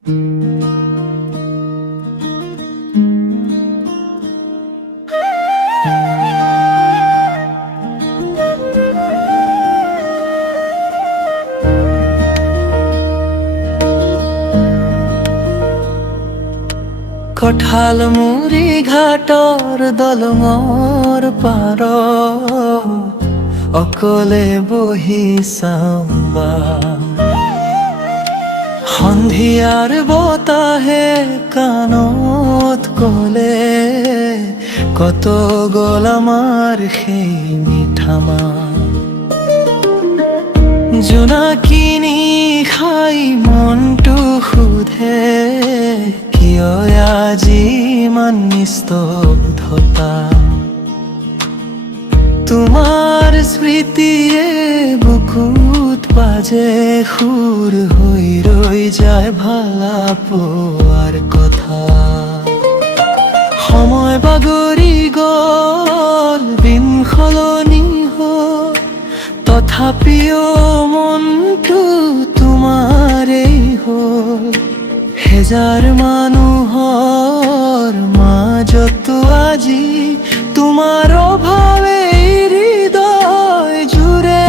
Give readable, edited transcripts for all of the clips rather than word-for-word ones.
কঠাল মুড়ি ঘাটৰ দলঙৰ পাৰ অকলে বহি চাম্বা সন্ধিয়াৰ বতাহে কাণত কলে কত গল আমাৰ সেই মিঠামা জোনাকিনি খাই মনটো সোধে কিয় আজি ইমান নিস্তব্ধতা তোমাৰ স্মৃতিয়ে বুকুত বাজে সুৰ হৈ ৰৈ যায় ভালা পোৱাৰ কথা সময় বাগৰি গল দিন সলনি হ'ল তথাপিও মনটো তোমাৰেই হ'ল হেজাৰ মানুহৰ মাজতো আজি তোমাৰ অভাৱে হৃদয় জুৰে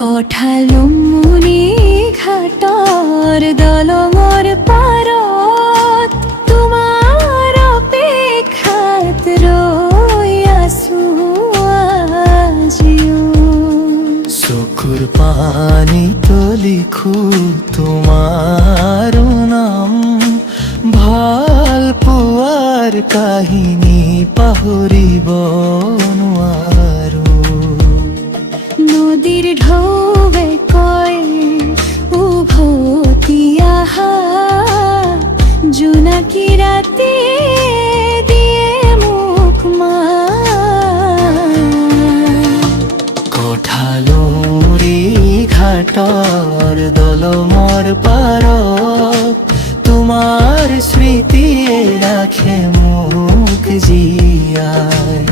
কঠাল মুড়ি ঘাটৰ দলঙৰ পাৰত তোমাৰ অপেক্ষাত ৰৈ আছো আজিও চকুৰ পানীত লিখো তোমাৰ নাম ভাল পোৱাৰ কাহিনী পাহৰিব নোৱাৰো নদীৰ ঢৌৱে কয় উভতি আহা জোনাকী ৰাতি দিয়ে মোক কঠালুৰি ঘাটৰ দলঙৰ পাৰত তোমাৰ স্মৃতিয়ে ৰাখে মোক জীয়াই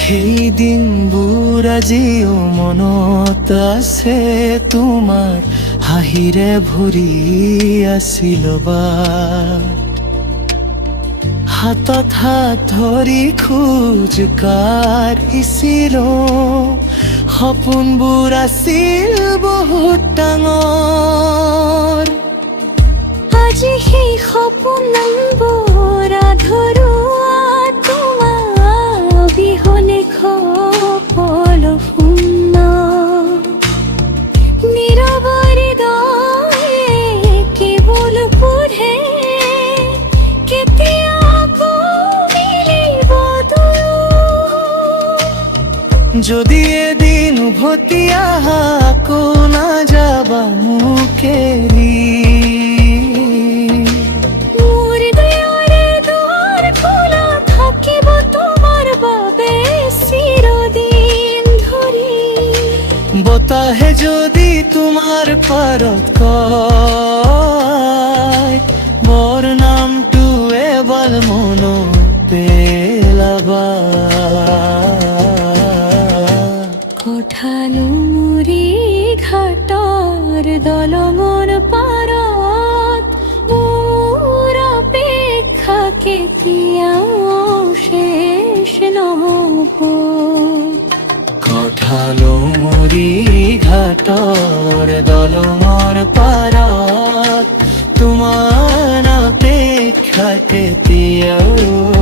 সেই দিনবোৰ আজিও মনত আছে তোমাৰ হাঁহিৰে ভৰি আছিল হাতত হাত ধৰি খোজ কাঢ়িছিলো সপোনবোৰ আছিল বহুত ডাঙৰ আজি সেই সপোনবোৰ আধৰুৱা তোমাৰ অবিহনে সকল শূন্য নীৰৱ হৃদয়ে কেৱল সোধে কেতিয়া আকৌ মিলিব যদি এদিন উভতি আহা আকৌ নাযাবা মোক এৰি বতাহে যদি তোমাৰ পাৰত কয় মোৰ নামটো এবাৰ মনত পেলাবা কঠালুৰি ঘাটৰ দলঙৰ পাৰত মোৰ অপেক্ষা কেতিয়াও শেষ নহব কঠালুৰি ঘাটৰ দলঙৰ পাৰত তোমাৰ অপেক্ষা কেতিয়াও